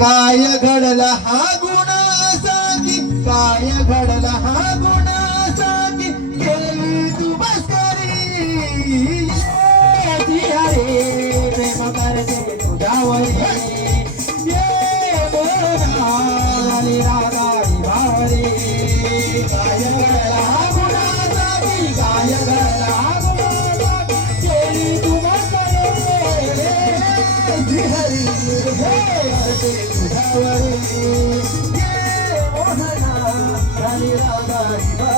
काय घडला हा गुण सागी काय घडला हा गुण सागी केली तू मस्करी अरे प्रेम करते तुझ्यावर ये बोला राधा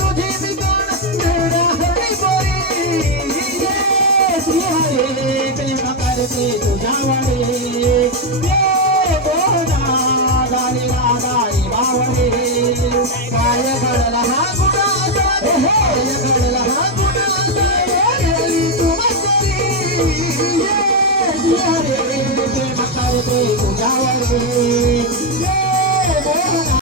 करते तुझ्या वाडे